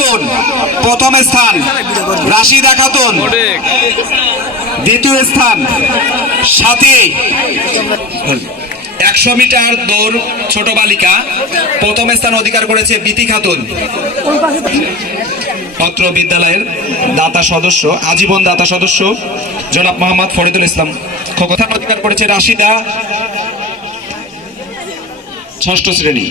খাতুন, প্রথম স্থান, রাশিদা খাতুন, দ্বিতীয় স্থান, সাথী। একশো মিটার দৌড়, ছোট বালিকা, প্রথম স্থান অধিকার করেছে বিতি খাতুন। পত্র বিদ্যালয়ের দাতা সদস্য, আজীবন দাতা সদস্য, জনাব মোহাম্মদ ফরিদুল ইসলাম। কথা অধিকার করেছে রাশিদা, ষষ্ঠ শ্রেণি।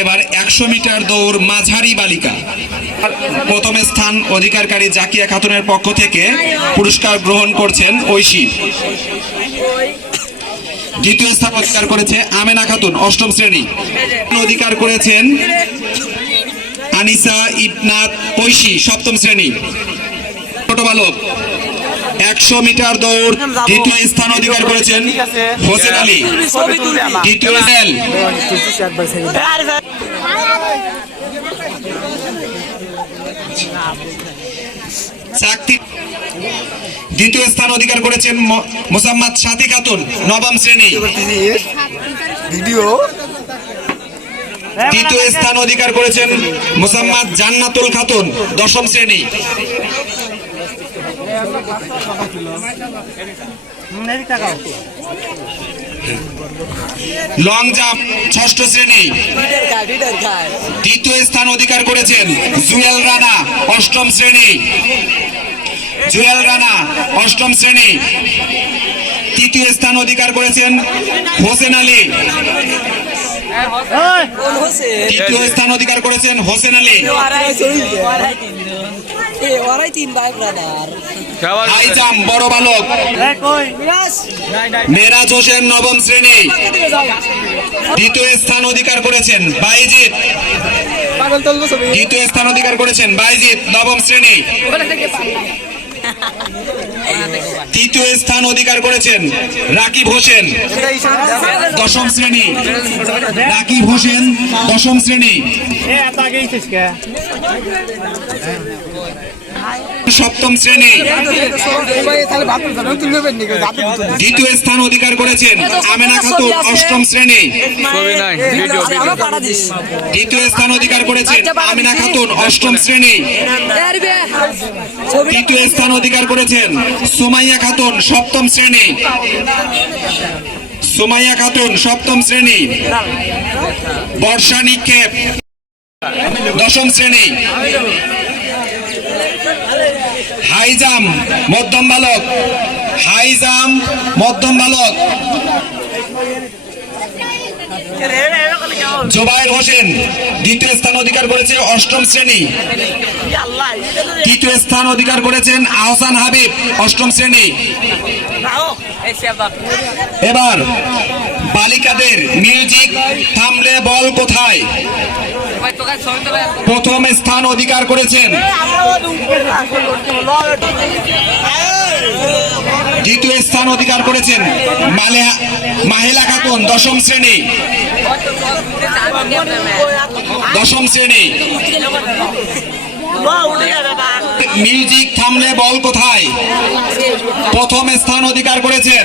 এবার একশো মিটার দৌড় মাঝারি বালিকা। প্রথম স্থান অধিকারকারী জাকিয়া খাতুনের পক্ষ থেকে পুরস্কার গ্রহণ করছেন ঐশী। দ্বিতীয় স্থান অধিকার করেছে আমেনা খাতুন, অষ্টম শ্রেণি। অধিকার করেছেন আনিসা ইবনাত ঐশী, সপ্তম শ্রেণি। ছোট বালক। একশো মিটার দৌড় দ্বিতীয় স্থান অধিকার করেছেন হোসেন আলী। দ্বিতীয় দ্বিতীয় স্থান অধিকার করেছেন মোসাম্মদ সাথী খাতুন নবম শ্রেণি। তৃতীয় স্থান অধিকার করেছেন মোসাম্মদ জান্নাতুল খাতুন দশম শ্রেণি। লং জাম্প ষষ্ঠ শ্রেণি। দ্বিতীয় স্থান অধিকার করেছেন জুয়েল রানা অষ্টম শ্রেণি। জুয়েল রানা অষ্টম শ্রেণি। তৃতীয় স্থান অধিকার করেছেন হোসেন আলী। তৃতীয় স্থান অধিকার করেছেন হোসেন আলী। ওরাই তিন ভাই ব্রাদার হাই জাম্প বড় বালক। মেরাজ হোসেন নবম শ্রেণি। দ্বিতীয় স্থান অধিকার করেছেন বাইজিৎ। দ্বিতীয় স্থান অধিকার করেছেন বাইজিৎ নবম শ্রেণি। তৃতীয় স্থান অধিকার করেছেন রাকিব হোসেন। দশম শ্রেণি। রাকিব হোসেন দশম শ্রেণি। সপ্তম শ্রেণি। দ্বিতীয় স্থান অধিকার করেছেন আমেনা খাতুন, অষ্টম শ্রেণি। দ্বিতীয় স্থান অধিকার করেছেন আমিনা খাতুন, অষ্টম শ্রেণি। তৃতীয় স্থান অধিকার করেছেন সুমাইয়া খাতুন, সপ্তম শ্রেণি। সুমাইয়া খাতুন, সপ্তম শ্রেণি। বর্ষা নিক্ষেপ, দশম শ্রেণি। হাই জাম্প মধ্যম বালক। হাই জাম্প মধ্যম বালক। জোবাইর হোসেন, দ্বিতীয় স্থান অধিকার করেছে অষ্টম শ্রেণি। তৃতীয় স্থান অধিকার করেছেন আহসান হাবিব, অষ্টম শ্রেণি। এবার বালিকাদের মিউজিক, থামলে বল কোথায়? প্রথম স্থান অধিকার করেছেন। দ্বিতীয় স্থান অধিকার করেছেন মাহেলা খাতুন দশম শ্রেণি। দশম শ্রেণি। মিউজিক থামলে বল কোথায়? প্রথম স্থান অধিকার করেছেন।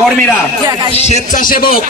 কর্মীরা। স্বেচ্ছাসেবক